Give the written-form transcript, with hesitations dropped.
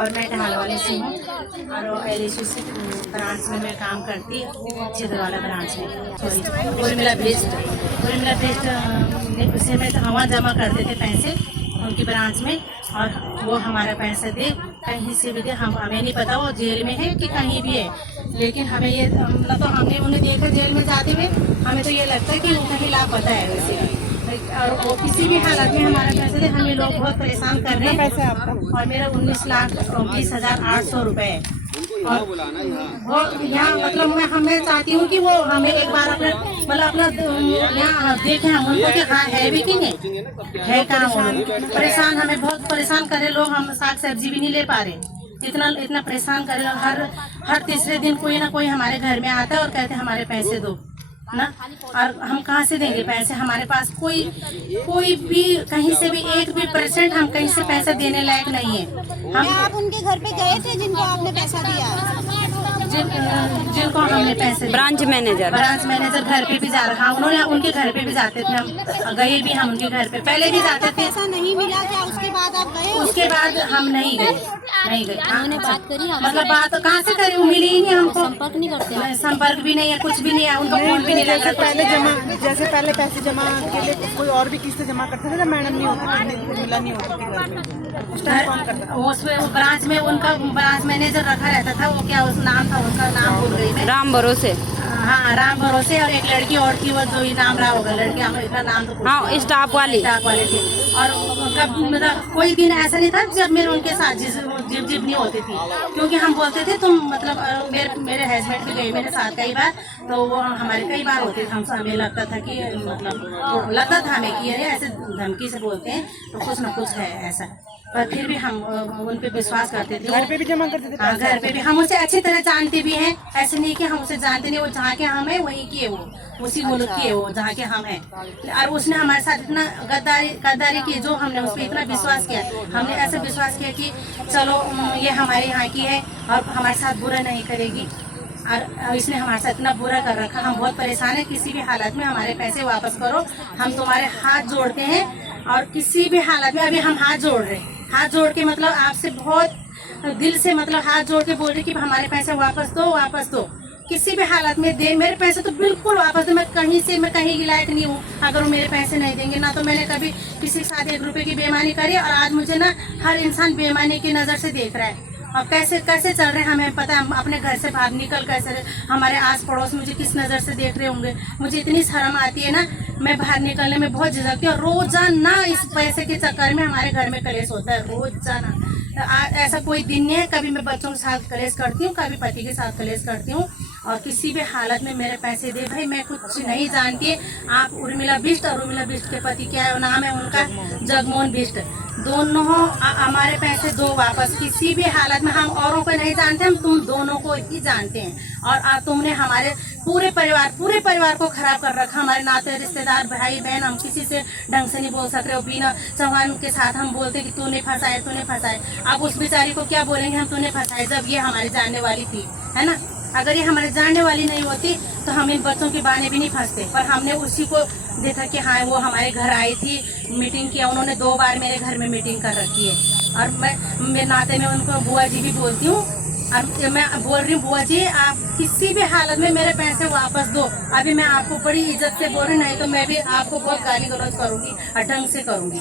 और मैं ढालवाले से हूँ और एलआईसी से ब्रांच में मैं काम करती हूँ, छिंदवाड़ा ब्रांच में। सॉरी, उर्मिला बेस्ट उसे में वहाँ जमा करते थे पैसे उनकी ब्रांच में, और वो हमारा पैसा दे कहीं से भी दे, हमें नहीं पता वो जेल में है कि कहीं भी है, लेकिन हमें ये मतलब तो हमने उन्हें देखा जेल में जाते हुए, हमें तो ये लगता है कि वो कहीं लापता है वैसे, और वो किसी भी हालत में हमारा पैसे दे। हमें लोग बहुत परेशान कर रहे हैं। पैसे आपका? और मेरा 19,20,800 रुपये है। और वो यहाँ मतलब मैं चाहती हूँ कि वो हमें एक बार अपना मतलब अपना यहाँ देखें हम उनको कि हाँ है भी कि नहीं है, काम परेशान हमें बहुत परेशान करे लोग, हम साग सब्जी भी नहीं ले पा रहे, इतना परेशान करे लोग। हर तीसरे दिन कोई ना कोई हमारे घर में आता है और कहते हैं हमारे पैसे दो ना, और हम कहाँ से देंगे पैसे? हमारे पास कोई भी कहीं से भी 1% हम कहीं से पैसा देने लायक नहीं है। हम आप उनके घर पे गए थे जिनको आपने पैसा दिया? जिनको हमने पैसे, ब्रांच मैनेजर घर पे भी जा रहा, उन्होंने उनके घर पे भी जाते थे, हम गए भी, हम उनके घर पे पहले भी जाते थे। पैसा नहीं मिला क्या उसके बाद आप गए? उसके बाद हम नहीं गए। उन्होंने बात करी मतलब बात कहाँ से करी, मिली ही नहीं हमको, संपर्क नहीं करते, संपर्क भी नहीं है, कुछ भी नहीं है, उनका फोन भी नहीं लगा। पहले पैसे जमा के लिए कोई और भी किस्त जमा करते थे ना, मैडम नहीं होती, मिला नहीं होती थी घर में, उस टाइम कौन करता? उसमें वो ब्रांच में उनका ब्रांच मैनेजर रखा रहता था, वो क्या उस नाम था उनका, नाम भूल गई मैं। राम भरोसे। हाँ, राम भरोसे, और एक लड़की और थी, वो जो ही नाम रहा होगा, लड़की हमें इतना नाम तो हाँ, स्टाफ वाली थी। और कब मतलब कोई दिन ऐसा नहीं था जब मेरे उनके साथ जिप नहीं होती थी, क्योंकि हम बोलते थे तुम मतलब मेरे हस्बैंड भी गए मेरे साथ कई बार, तो वो हमारे कई बार होते थे, हमें लगता था कि मतलब लगता था हमें कि अरे ऐसे धमकी से बोलते हैं तो कुछ न कुछ है ऐसा, पर फिर भी हम उन पे विश्वास करते थे। घर पे भी जमा करते थे? हाँ, घर पे भी हम उसे अच्छी तरह जानते भी हैं, ऐसे नहीं कि हम उसे जानते नहीं, वो जहाँ के हम हैं वहीं की है, वो उसी मुल्क की है, वो जहाँ के हम हैं। और उसने हमारे साथ इतना गद्दारी की, जो हमने उस पर इतना विश्वास किया, हमने ऐसा विश्वास किया कि चलो ये हमारे यहाँ की है और हमारे साथ बुरा नहीं करेगी, और इसने हमारे साथ इतना बुरा कर रखा। हम बहुत परेशान हैं, किसी भी हालत में हमारे पैसे वापस करो, हम तुम्हारे हाथ जोड़ते हैं, और किसी भी हालत में अभी हम हाथ जोड़ रहे हैं, हाथ जोड़ के मतलब आपसे बहुत दिल से मतलब हाथ जोड़ के बोल रहे कि हमारे पैसे वापस दो, किसी भी हालत में दे, मेरे पैसे तो बिल्कुल वापस दो। मैं कहीं की लायक नहीं हूँ, अगर वो मेरे पैसे नहीं देंगे ना, तो मैंने कभी किसी के साथ 1 रुपए की बेईमानी करी, और आज मुझे ना हर इंसान बेईमानी की नज़र से देख रहा है। और कैसे चल रहे हैं हमें पता है, हम अपने घर से बाहर निकल कैसे हमारे आस पड़ोस मुझे किस नज़र से देख रहे होंगे, मुझे इतनी शर्म आती है ना, मैं बाहर निकलने में बहुत झिझकती हूँ। रोजाना इस पैसे के चक्कर में हमारे घर में कलेश होता है, रोजाना। ऐसा कोई दिन नहीं है, कभी मैं बच्चों के साथ कलेश करती हूँ, कभी पति के साथ कलेश करती हूँ, और किसी भी हालत में मेरे पैसे दे भाई, मैं कुछ नहीं जानती। आप उर्मिला बिष्ट और उर्मिला बिष्ट के पति क्या है नाम है उनका, जगमोहन बिष्ट, दोनों हमारे पैसे दो वापस, किसी भी हालत में। हम औरों को नहीं जानते, हम तुम दोनों को ही जानते हैं, और तुमने हमारे पूरे परिवार को खराब कर रखा, हमारे नाते रिश्तेदार भाई बहन, हम किसी से ढंग से नहीं बोल सक रहे हो। बीना चौहान के साथ हम बोलते कि तूने फंसाए, अब उस बेचारी को क्या बोलेंगे हम, तूने फंसाए, जब ये हमारी जानने वाली थी, है ना। अगर ये हमारे जानने वाली नहीं होती तो हम इन बच्चों के बहाने भी नहीं फंसते, पर हमने उसी को देखा कि हाँ वो हमारे घर आई थी, मीटिंग किया, उन्होंने 2 बार मेरे घर में मीटिंग कर रखी है, और मैं मेरे नाते में उनको बुआ जी भी बोलती हूँ, और मैं बोल रही हूँ बुआ जी आप किसी भी हालत में मेरे पैसे वापस दो। अभी मैं आपको बड़ी इज्जत से बोल रही, नहीं तो मैं भी आपको बहुत गाली गलौज करूँगी और ढंग से करूँगी।